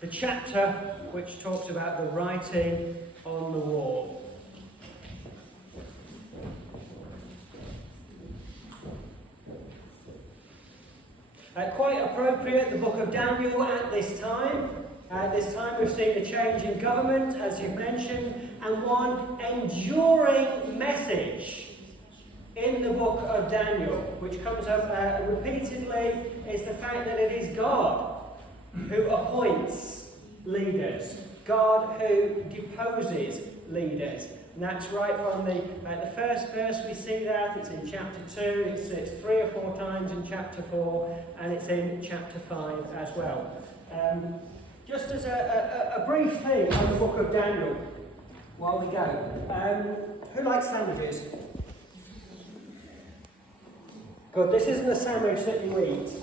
the chapter which talks about the writing on the wall. Quite appropriate, the book of Daniel at this time. At this time we've seen a change in government, as you've mentioned, and one enduring message in the book of Daniel, which comes up repeatedly, is the fact that it is God who appoints leaders, God who deposes leaders. And that's right from the first verse we see that. It's in chapter 2, it's 3 or 4 times in chapter 4, and it's in chapter 5 as well. Just as a brief thing on the book of Daniel, while we go. Who likes sandwiches? Good, this isn't a sandwich that you eat.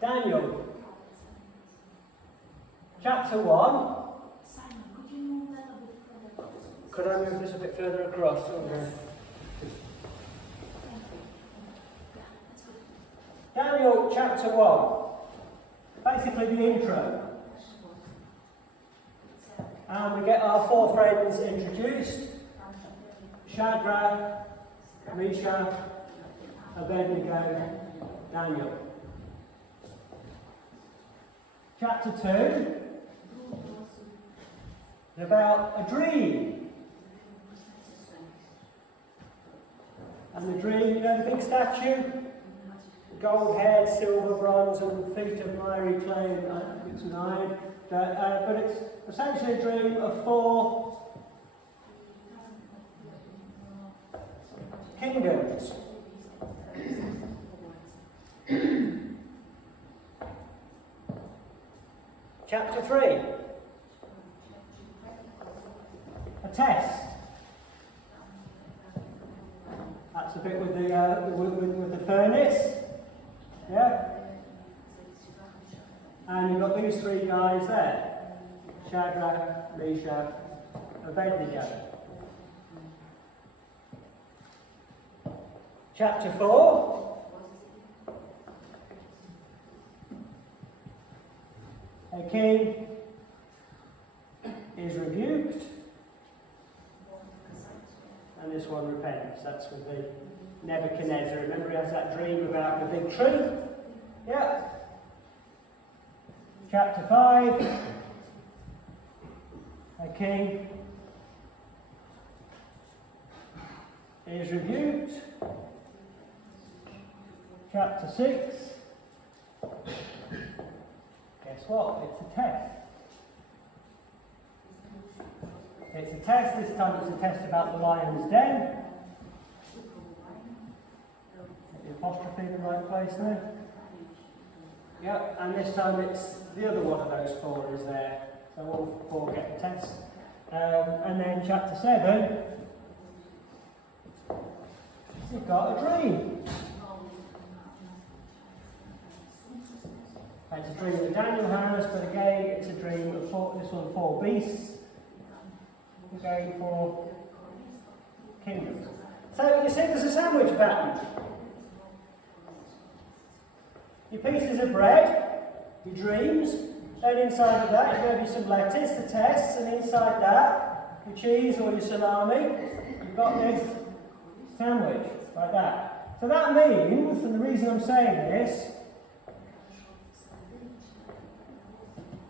Daniel, chapter 1. Could I move this a bit further across? Okay. Daniel chapter 1. Basically the intro. And we get our 4 friends introduced. Shadrach, Meshach, Abednego, Daniel. Chapter 2 is about a dream. And the dream, you know the big statue? Gold haired, silver, bronze, and feet of miry clay, and I think it's 9. But it's essentially a dream of 4 kingdoms. Chapter 3. A test. That's a bit with the furnace. Yeah? And you've got these 3 guys there. Shadrach, Meshach, Abednego. Chapter 4. A king is rebuked. And this one repents. That's with the Nebuchadnezzar. Remember he has that dream about the big tree? Yeah. Chapter 5. A king is rebuked. Chapter 6. Guess what? It's a test. It's a test. This time it's a test about the lion's den. Get the apostrophe in the right place there. Yep, and this time it's the other one of those 4 is there. So all 4 get the test. And then chapter 7, you've got a dream. It's a dream that Daniel has, but again it's a dream of 4 beasts. Going for kingdoms. So you see there's a sandwich pattern. Your pieces of bread, your dreams, and inside of that there may be some lettuce, the tests, and inside that, your cheese or your salami, you've got this sandwich, like that. So that means, and the reason I'm saying this,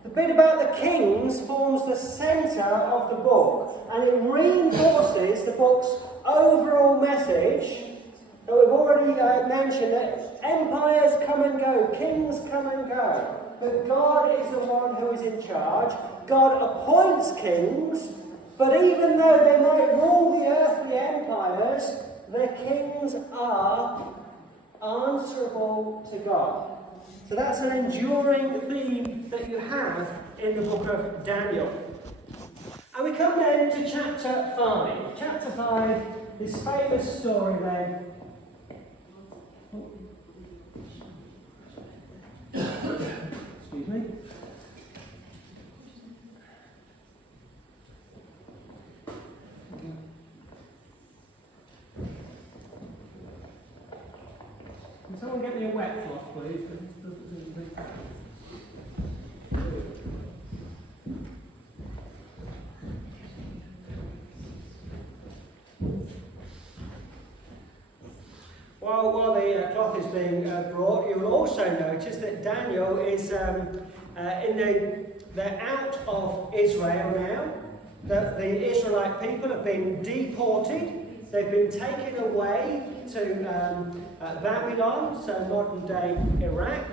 the bit about the kings forms the centre of the book, and it reinforces the book's overall message that we've already mentioned, that empires come and go, kings come and go, but God is the one who is in charge. God appoints kings, but even though they might rule the earthly empires, the kings are answerable to God. So that's an enduring theme that you have in the book of Daniel. And we come then to chapter 5. Chapter 5, this famous story then. Excuse me. Can someone get me a wet cloth, please? is being brought, you will also notice that Daniel is they're out of Israel now. That the Israelite people have been deported. They've been taken away to Babylon, so modern-day Iraq.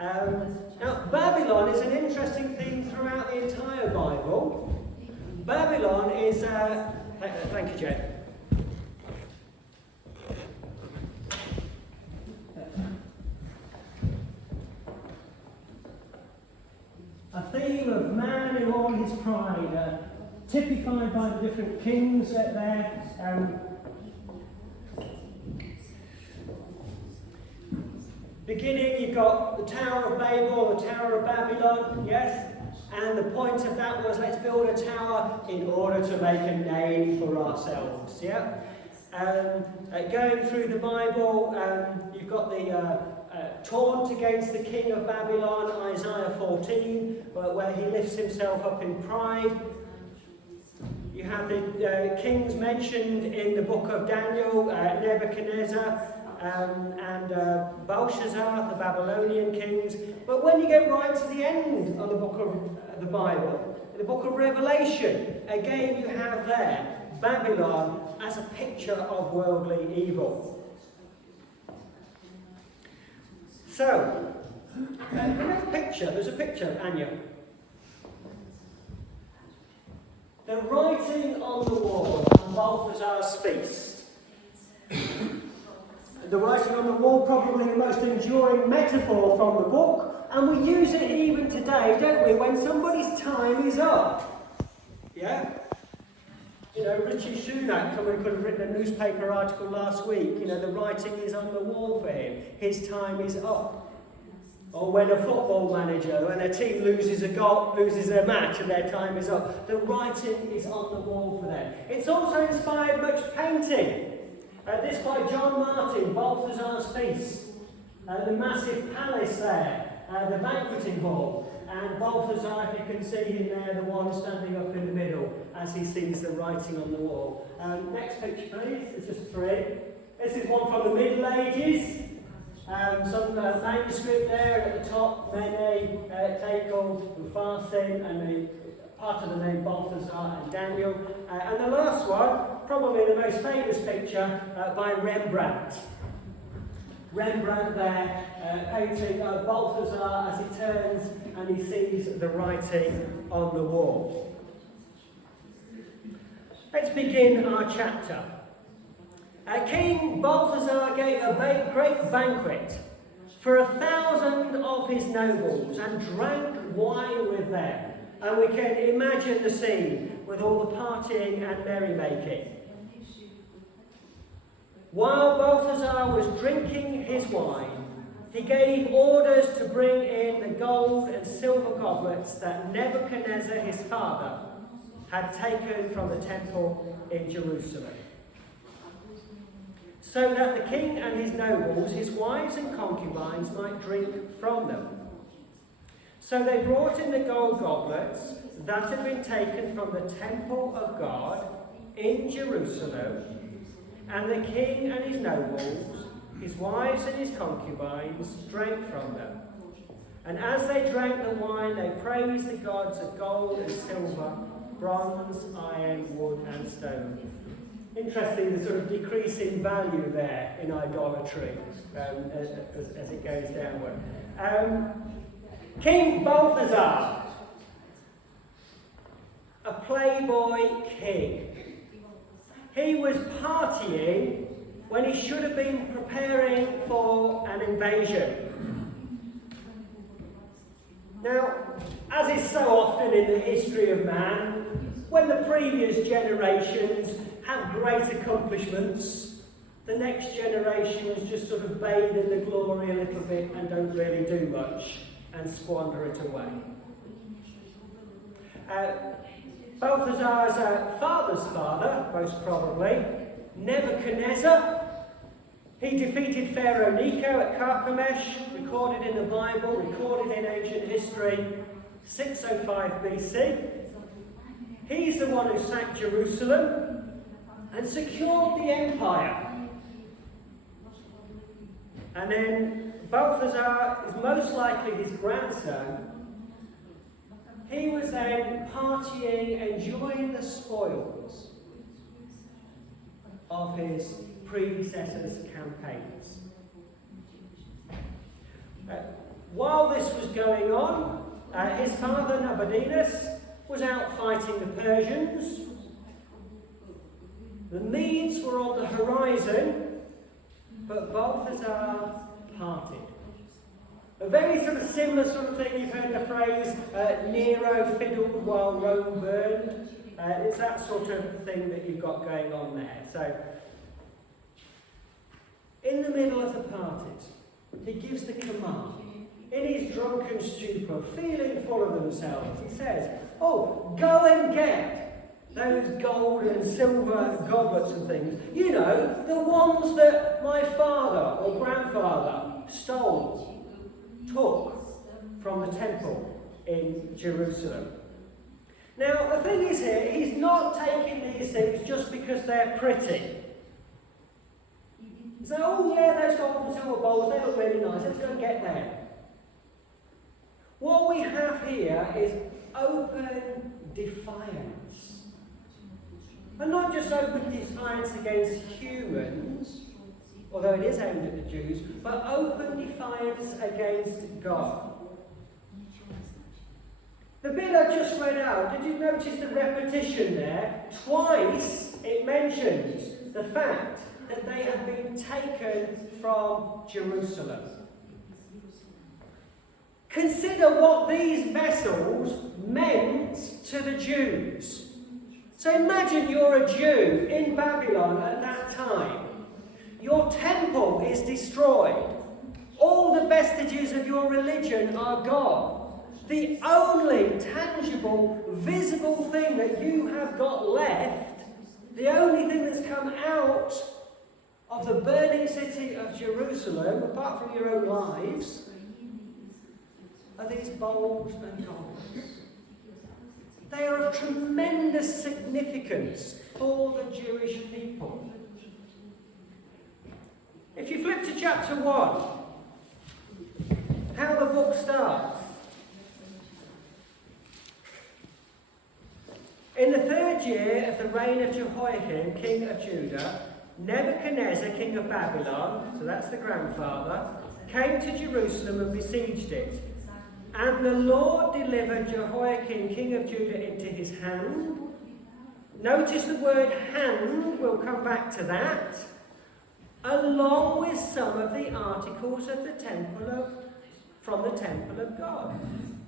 Now, Babylon is an interesting theme throughout the entire Bible. Babylon is... thank you, Jay. A theme of man in all his pride, typified by the different kings there. Beginning, you've got the Tower of Babel, the Tower of Babylon, yes? And the point of that was, let's build a tower in order to make a name for ourselves, yeah? Going through the Bible, you've got the taunt against the king of Babylon, Isaiah 14, where he lifts himself up in pride. You have the kings mentioned in the book of Daniel, Nebuchadnezzar, and Belshazzar, the Babylonian kings. But when you get right to the end of the book of the Bible, in the book of Revelation, again you have there Babylon as a picture of worldly evil. So, there's a picture, Anya. The writing on the wall on Balthazar's feast. The writing on the wall, probably the most enduring metaphor from the book, and we use it even today, don't we, when somebody's time is up. Yeah? You know, Richie Sunak could have written a newspaper article last week, you know, the writing is on the wall for him, his time is up. Or when a football manager, when a team loses a match and their time is up, the writing is on the wall for them. It's also inspired much painting. This by John Martin, Balthazar's Feast. The massive palace there, the banqueting hall. And Balthazar, if you can see him there, the one standing up in the middle as he sees the writing on the wall. Next picture, please. There's just three. This is one from the Middle Ages. Some manuscript there at the top, Mene, Tekel, Upharsin, and the part of the name Balthazar and Daniel. And the last one, probably the most famous picture, by Rembrandt. Rembrandt there, painting Balthazar as he turns and he sees the writing on the wall. Let's begin our chapter. King Balthazar gave a great banquet for 1,000 of his nobles and drank wine with them. And we can imagine the scene with all the partying and merrymaking. While Balthazar was drinking his wine, he gave orders to bring in the gold and silver goblets that Nebuchadnezzar, his father, had taken from the temple in Jerusalem, so that the king and his nobles, his wives and concubines, might drink from them. So they brought in the gold goblets that had been taken from the temple of God in Jerusalem, and the king and his nobles, his wives and his concubines, drank from them. And as they drank the wine, they praised the gods of gold and silver, bronze, iron, wood, and stone. Interesting, the sort of decreasing value there in idolatry as it goes downward. King Balthazar, a playboy king. He was partying when he should have been preparing for an invasion. Now, as is so often in the history of man, when the previous generations have great accomplishments, the next generations just sort of bathe in the glory a little bit and don't really do much and squander it away. Balthazar's father's father, most probably, Nebuchadnezzar, he defeated Pharaoh Necho at Carchemish, recorded in the Bible, recorded in ancient history, 605 BC. He's the one who sacked Jerusalem and secured the empire. And then Balthazar is most likely his grandson. He was then partying, enjoying the spoils of his predecessors' campaigns. While this was going on, his father Nabonidus was out fighting the Persians. The Medes were on the horizon, but Balthazar parted. A very sort of similar sort of thing, you've heard the phrase, Nero fiddled while Rome burned. It's that sort of thing that you've got going on there. So, in the middle of the parties, he gives the command. In his drunken stupor, feeling full of themselves, he says, "Oh, go and get those gold and silver goblets and things. You know, the ones that my father or grandfather took from the temple in Jerusalem." Now, the thing is here, he's not taking these things just because they're pretty. So, oh yeah, those gold and silver bowls, they look really nice, let's go and get them. What we have here is open defiance. And not just open defiance against humans, although it is aimed at the Jews, but open defiance against God. The bit I just read out, did you notice the repetition there? Twice it mentions the fact that they have been taken from Jerusalem. Consider what these vessels meant to the Jews. So imagine you're a Jew in Babylon at that time. Your temple is destroyed. All the vestiges of your religion are gone. The only tangible, visible thing that you have got left, the only thing that's come out of the burning city of Jerusalem, apart from your own lives, are these bowls and goblets. They are of tremendous significance for the Jewish people. If you flip to chapter 1, how the book starts. In the 3rd year of the reign of Jehoiakim, king of Judah, Nebuchadnezzar, king of Babylon, so that's the grandfather, came to Jerusalem and besieged it. And the Lord delivered Jehoiakim, king of Judah, into his hand. Notice the word hand, we'll come back to that. Along with some of the articles of the from the temple of God.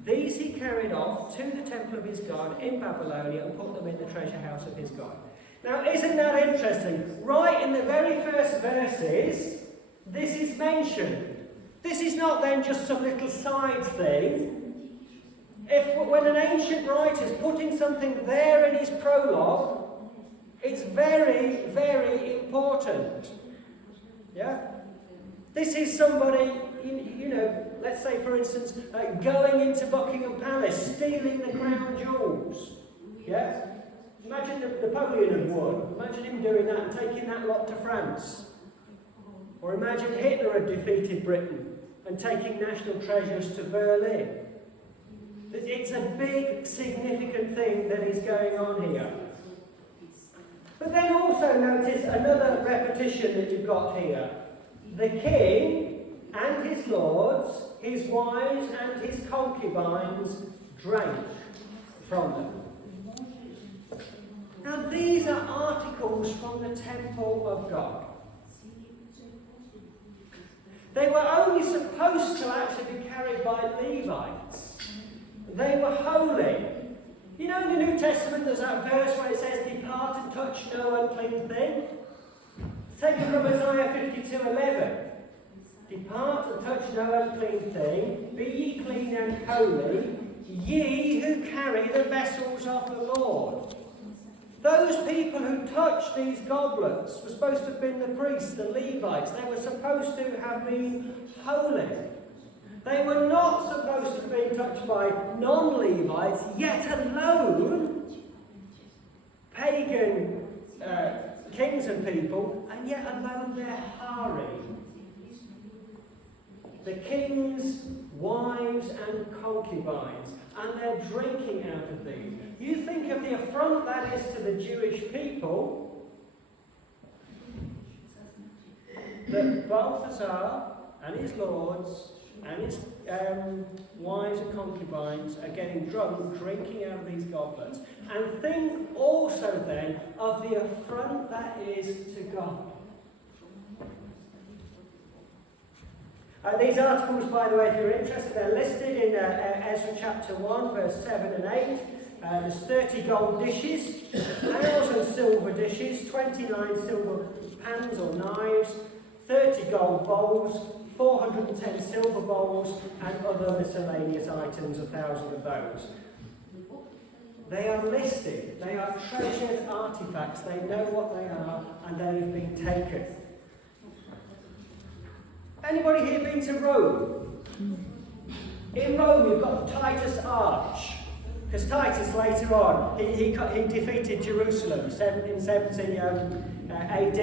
These he carried off to the temple of his God in Babylonia and put them in the treasure house of his God. Now, isn't that interesting? Right in the very first verses, this is mentioned. This is not then just some little side thing. When an ancient writer is putting something there in his prologue, it's very, very important. Yeah? This is somebody, let's say for instance, going into Buckingham Palace, stealing the crown jewels. Yeah? Imagine Napoleon had won. Imagine him doing that and taking that lot to France. Or imagine Hitler had defeated Britain and taking national treasures to Berlin. It's a big, significant thing that is going on here. But then also notice another repetition that you've got here. The king and his lords, his wives and his concubines drank from them. Now these are articles from the temple of God. They were only supposed to actually be carried by Levites. They were holy. You know in the New Testament there's that verse where it says, "Depart and touch no unclean thing." It's taken from Isaiah 52:11. "Depart and touch no unclean thing, be ye clean and holy, ye who carry the vessels of the Lord." Those people who touched these goblets were supposed to have been the priests, the Levites. They were supposed to have been holy. They were not supposed to have been touched by non-Levites, yet alone pagan kings and people, and yet alone their harem. the king's wives and concubines, and they're drinking out of these. You think of the affront that is to the Jewish people, that Balthazar and his lords and his wives and concubines are getting drunk, drinking out of these goblets. And think also then of the affront that is to God. These articles, by the way, if you're interested, they're listed in Ezra chapter 1, verse 7 and 8. There's 30 gold dishes, 1,000 silver dishes, 29 silver pans or knives, 30 gold bowls, 410 silver bowls, and other miscellaneous items, 1,000 of those. They are listed. They are treasured artifacts. They know what they are, and they've been taken. Anybody here been to Rome? In Rome, you've got the Titus Arch. Because Titus, later on, he defeated Jerusalem in 70 AD.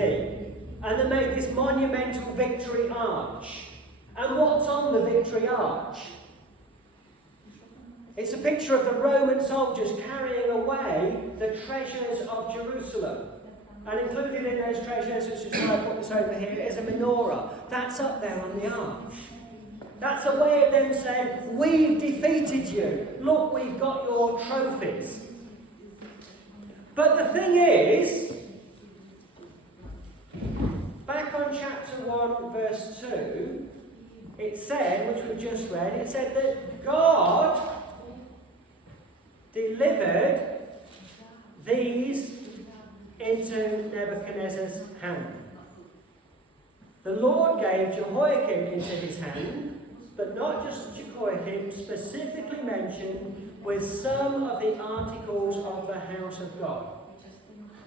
And they made this monumental victory arch. And what's on the victory arch? It's a picture of the Roman soldiers carrying away the treasures of Jerusalem. And included in those treasures, which is why I put this over here, is a menorah. That's up there on the arch. That's a way of them saying, we've defeated you. Look, we've got your trophies. But the thing is, back on chapter 1, verse 2, it said, which we just read, it said that God delivered these into Nebuchadnezzar's hand. The Lord gave Jehoiakim into his hand, but not just Jehoiakim, specifically mentioned with some of the articles of the house of God.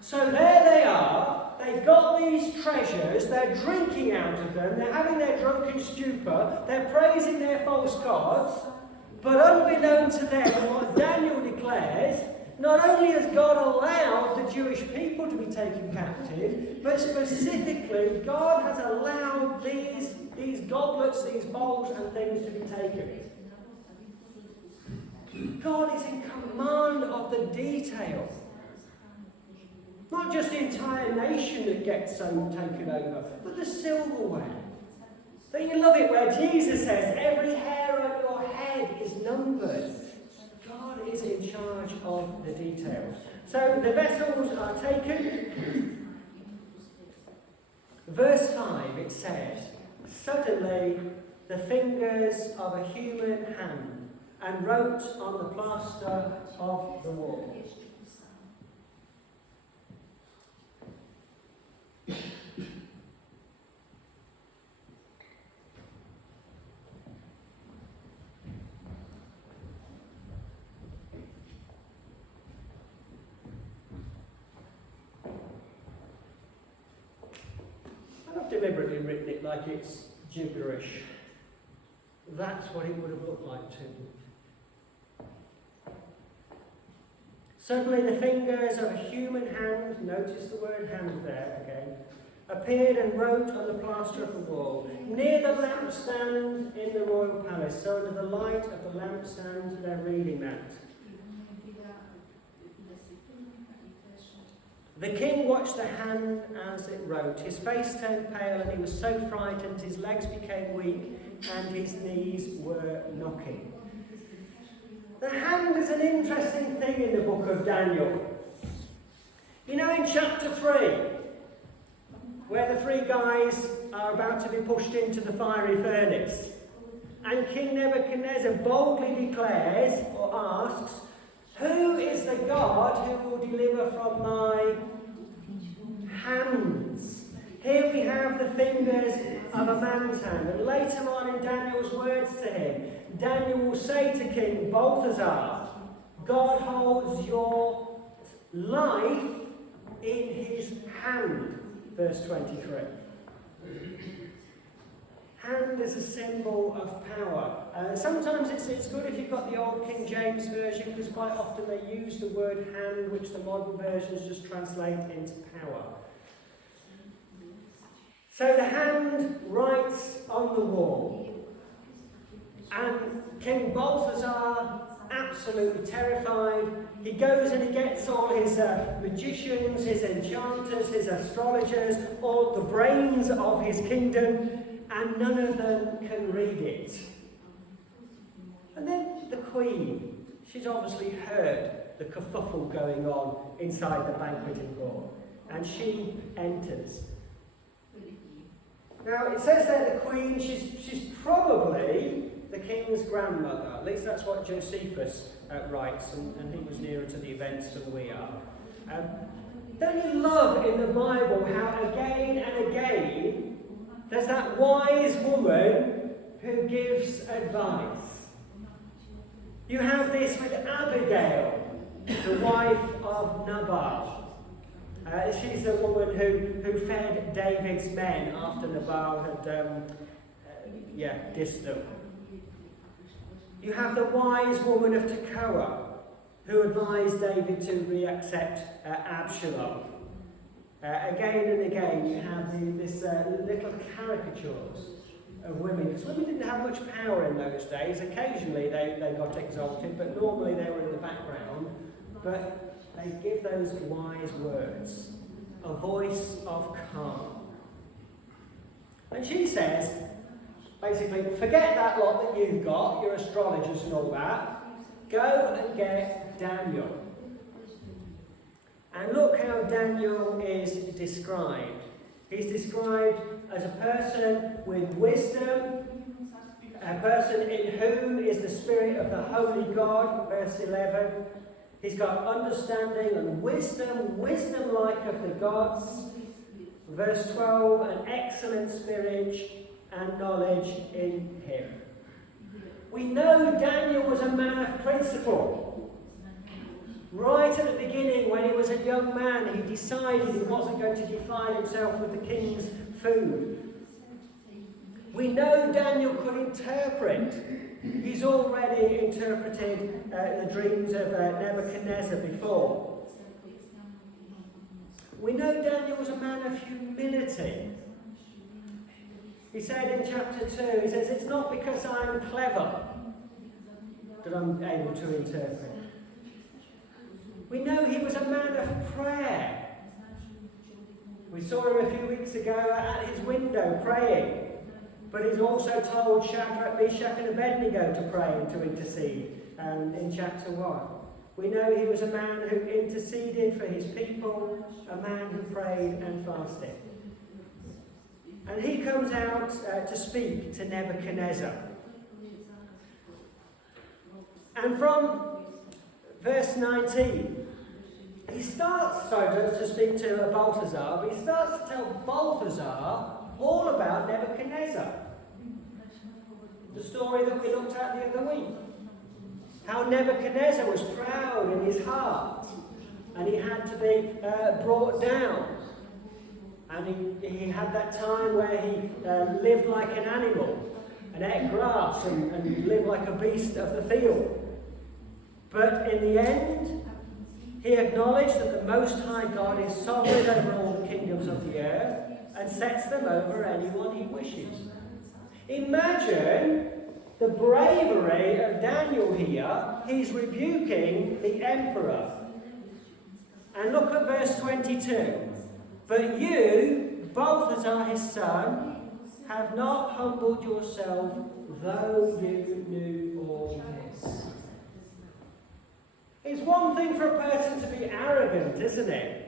So there they are, they've got these treasures, they're drinking out of them, they're having their drunken stupor, they're praising their false gods, but unbeknown to them, what Daniel declares, not only has God allowed the Jewish people to be taken captive, but specifically, God has allowed these goblets, these bowls and things to be taken. God is in command of the detail. Not just the entire nation that gets so taken over, but the silverware. Don't you love it where Jesus says, every hair on your head is numbered. God is in charge of the details. So the vessels are taken. Verse 5, it says, suddenly the fingers of a human hand and wrote on the plaster of the wall. Deliberately written it like it's gibberish. That's what it would have looked like to me. Suddenly the fingers of a human hand, notice the word hand there again, appeared and wrote on the plaster of the wall, near the lampstand in the royal palace. So under the light of the lampstand they're reading that. The king watched the hand as it wrote. His face turned pale and he was so frightened his legs became weak and his knees were knocking. The hand is an interesting thing in the book of Daniel. You know, in chapter 3, where the three guys are about to be pushed into the fiery furnace, and King Nebuchadnezzar boldly declares or asks, who is the God who will deliver from my hands? Here we have the fingers of a man's hand. And later on in Daniel's words to him, Daniel will say to King Balthazar, God holds your life in his hand. Verse 23. Hand is a symbol of power. Sometimes it's good if you've got the old King James Version, because quite often they use the word hand, which the modern versions just translate into power. So the hand writes on the wall. And King Balthazar, absolutely terrified, he goes and he gets all his magicians, his enchanters, his astrologers, all the brains of his kingdom, and none of them can read it. And then the queen, she's obviously heard the kerfuffle going on inside the banqueting hall, and she enters. Now, it says that the queen, she's probably the king's grandmother. At least that's what Josephus writes, and he was nearer to the events than we are. Don't you love in the Bible how again and again there's that wise woman who gives advice? You have this with Abigail, the wife of Nabal. She's the woman who fed David's men after Nabal had dissed them. You have the wise woman of Tekoa, who advised David to re-accept Absalom. Again and again you have this little caricatures of women, because women didn't have much power in those days. Occasionally they got exalted, but normally they were in the background. But they give those wise words, a voice of calm. And she says, basically, forget that lot that you've got, your astrologers and all that. Go and get Daniel. And look how Daniel is described. He's described as a person with wisdom, a person in whom is the Spirit of the Holy God, verse 11. He's got understanding and wisdom like of the gods. Verse 12, an excellent spirit and knowledge in him. We know Daniel was a man of principle. Right at the beginning, when he was a young man, he decided he wasn't going to defile himself with the king's food. We know Daniel could interpret. He's already interpreted the dreams of Nebuchadnezzar before. We know Daniel was a man of humility. He said in chapter 2, he says, it's not because I'm clever that I'm able to interpret. We know he was a man of prayer. We saw him a few weeks ago at his window praying. But he's also told Shadrach, Meshach and Abednego to pray and to intercede in chapter 1. We know he was a man who interceded for his people, a man who prayed and fasted. And he comes out to speak to Nebuchadnezzar. And from verse 19, he starts to speak to Balthazar, but he starts to tell Balthazar all about Nebuchadnezzar. The story that we looked at the other week. How Nebuchadnezzar was proud in his heart, and he had to be brought down. And he had that time where he lived like an animal, and ate grass, and lived like a beast of the field. But in the end, he acknowledged that the Most High God is sovereign over all the kingdoms of the earth, and sets them over anyone he wishes. Imagine the bravery of Daniel here. He's rebuking the emperor. And look at verse 22. But you, Balthazar his son, have not humbled yourself, though you knew all this. It's one thing for a person to be arrogant, isn't it?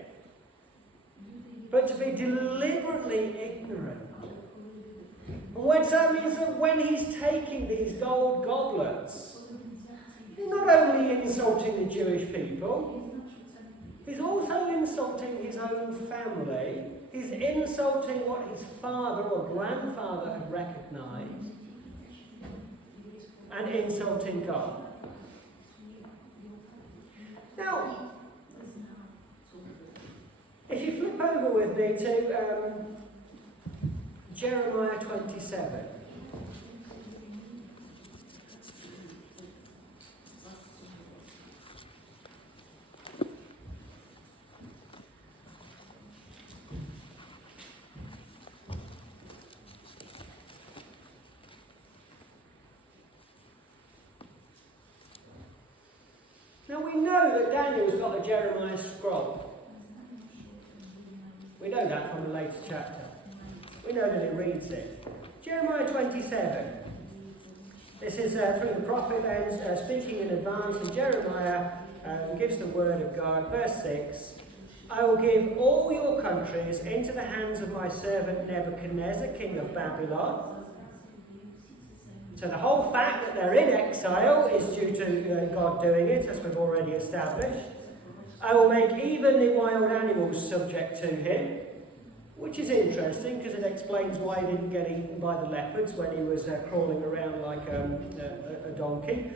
But to be deliberately ignorant. And what that means that when he's taking these gold goblets, he's not only insulting the Jewish people, he's also insulting his own family. He's insulting what his father or grandfather had recognized, and insulting God. Now, if you flip over with me to Jeremiah 27. that Daniel's got a Jeremiah scroll. We know that from a later chapter. We know that he reads it. Jeremiah 27. This is through the prophet and speaking in advance, and Jeremiah gives the word of God. Verse 6. I will give all your countries into the hands of my servant Nebuchadnezzar, king of Babylon. So the whole fact that they're in exile is due to God doing it, as we've already established. I will make even the wild animals subject to him, which is interesting because it explains why he didn't get eaten by the leopards when he was crawling around like a donkey.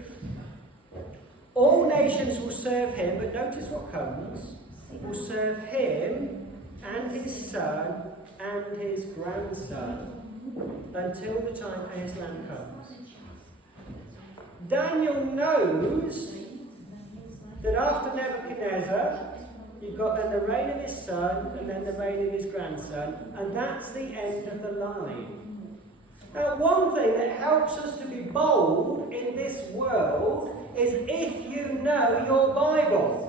All nations will serve him, but notice what comes. Will serve him and his son and his grandson until the time for his land comes. Daniel knows that after Nebuchadnezzar, you've got then the reign of his son and then the reign of his grandson, and that's the end of the line. Now, one thing that helps us to be bold in this world is if you know your Bible.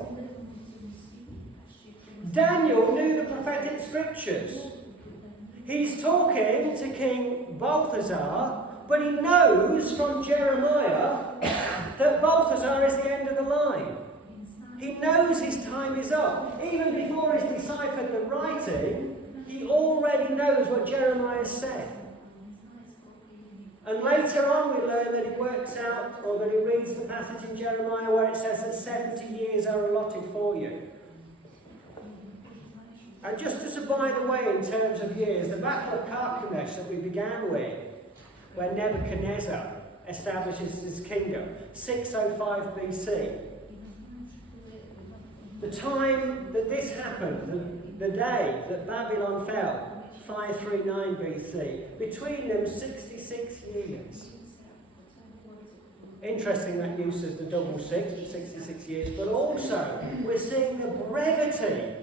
Daniel knew the prophetic scriptures. He's talking to King Balthazar, but he knows from Jeremiah that Balthazar is the end of the line. He knows his time is up. Even before he's deciphered the writing, he already knows what Jeremiah said. And later on we learn that he works out, or that he reads the passage in Jeremiah where it says that 70 years are allotted for you. And just as a by the way, in terms of years, the Battle of Carchemish that we began with, where Nebuchadnezzar establishes his kingdom, 605 BC. The time that this happened, the day that Babylon fell, 539 BC, between them 66 years. Interesting that use of the double six, 66 years, but also we're seeing the brevity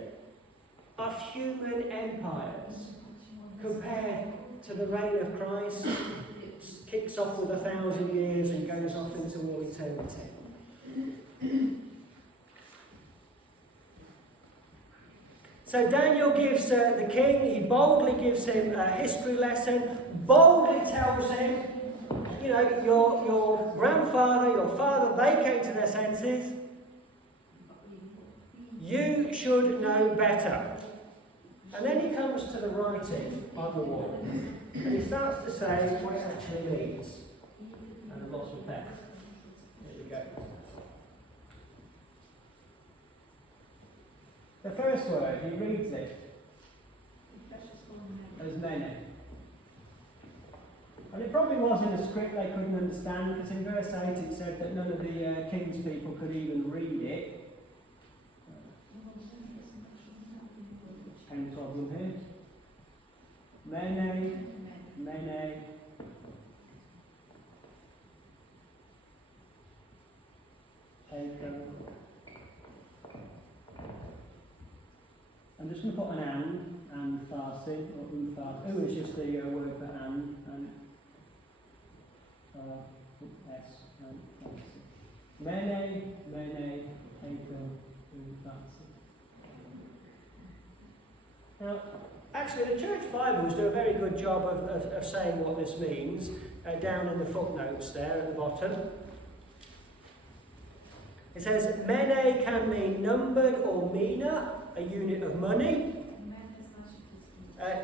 of human empires compared to the reign of Christ. Kicks off with 1,000 years and goes off into all eternity. So Daniel gives the king, he boldly gives him a history lesson, boldly tells him, you know, your grandfather, your father, they came to their senses. You should know better. And then he comes to the writing on the wall. And he starts to say what it actually means. And lots of pen. Here we go. The first word, he reads it as many. And it probably was in a script they couldn't understand, because in verse 8 it said that none of the king's people could even read it. Any problem here? Mene. Tekel. I'm just going to put an and farsi, or farsi. Is just the word for and s and farsi. Mene, tekel, farsi. Now, actually, the church Bibles do a very good job of saying what this means, down in the footnotes there at the bottom. It says, mene can mean numbered or mina, a unit of money.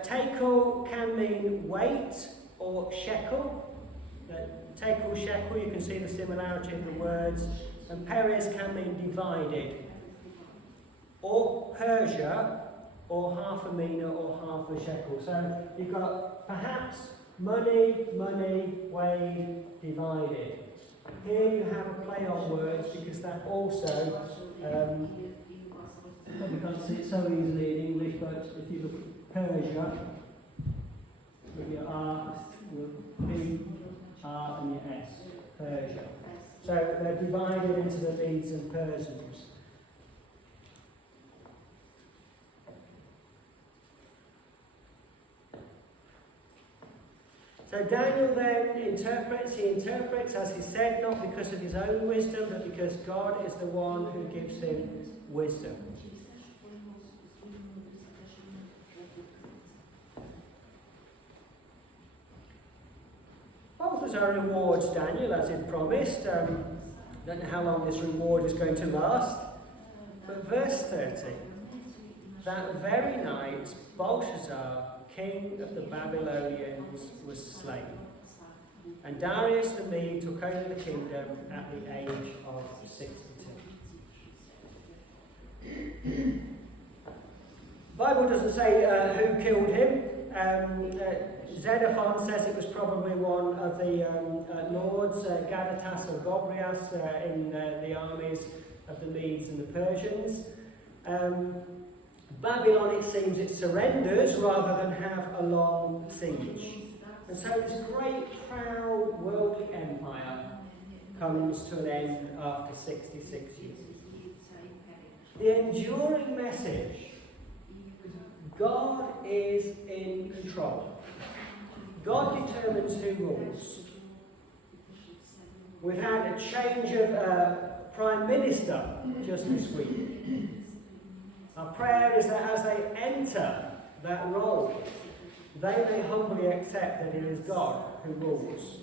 Tekel can mean weight or shekel. Tekel, shekel, you can see the similarity of the words. And peres can mean divided. Or Persia, or half a mina or half a shekel. So you've got perhaps money, weighed, divided. Here you have a play on words, because that also, you can't see it so easily in English, but if you look at Persia, with your R, your P, R and your S, Persia. So they're divided into the Medes and Persians. So And Daniel then interprets. He interprets, as he said, not because of his own wisdom, but because God is the one who gives him wisdom. Balthazar rewards Daniel as he'd promised. Don't know how long this reward is going to last. But verse 30, that very night Belshazzar, king of the Babylonians, was slain. And Darius the Mede took over the kingdom at the age of 62. The Bible doesn't say who killed him. Xenophon says it was probably one of the lords, Gadatas or Gobryas, in the armies of the Medes and the Persians. Babylon, it seems, it surrenders rather than have a long siege. And so this great, proud, worldly empire comes to an end after 66 years. The enduring message: God is in control. God determines who rules. We've had a change of Prime Minister just this week. Our prayer is that as they enter that role, they may humbly accept that it is God who rules.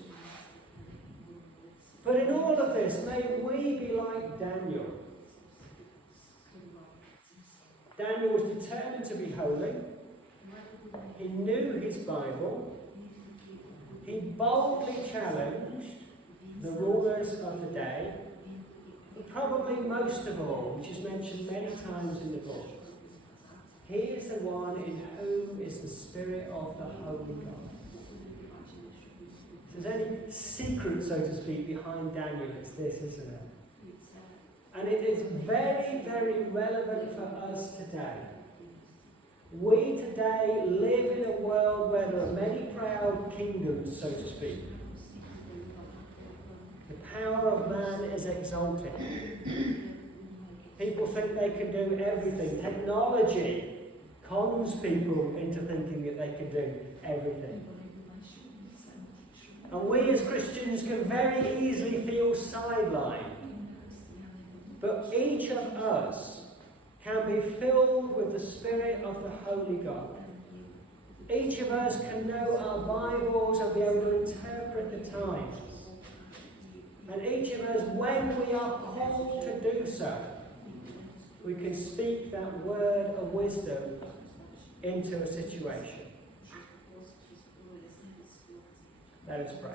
But in all of this, may we be like Daniel. Daniel was determined to be holy. He knew his Bible. He boldly challenged the rulers of the day. But probably most of all, which is mentioned many times in the book, he is the one in whom is the Spirit of the Holy God. If there's any secret, so to speak, behind Daniel, it's this, isn't it? And it is very, very relevant for us today. We today live in a world where there are many proud kingdoms, so to speak. The power of man is exalted. People think they can do everything. Technology cons people into thinking that they can do everything. And we as Christians can very easily feel sidelined. But each of us can be filled with the Spirit of the Holy God. Each of us can know our Bibles and be able to interpret the times. And each of us, when we are called to do so, we can speak that word of wisdom into a situation. Let us pray.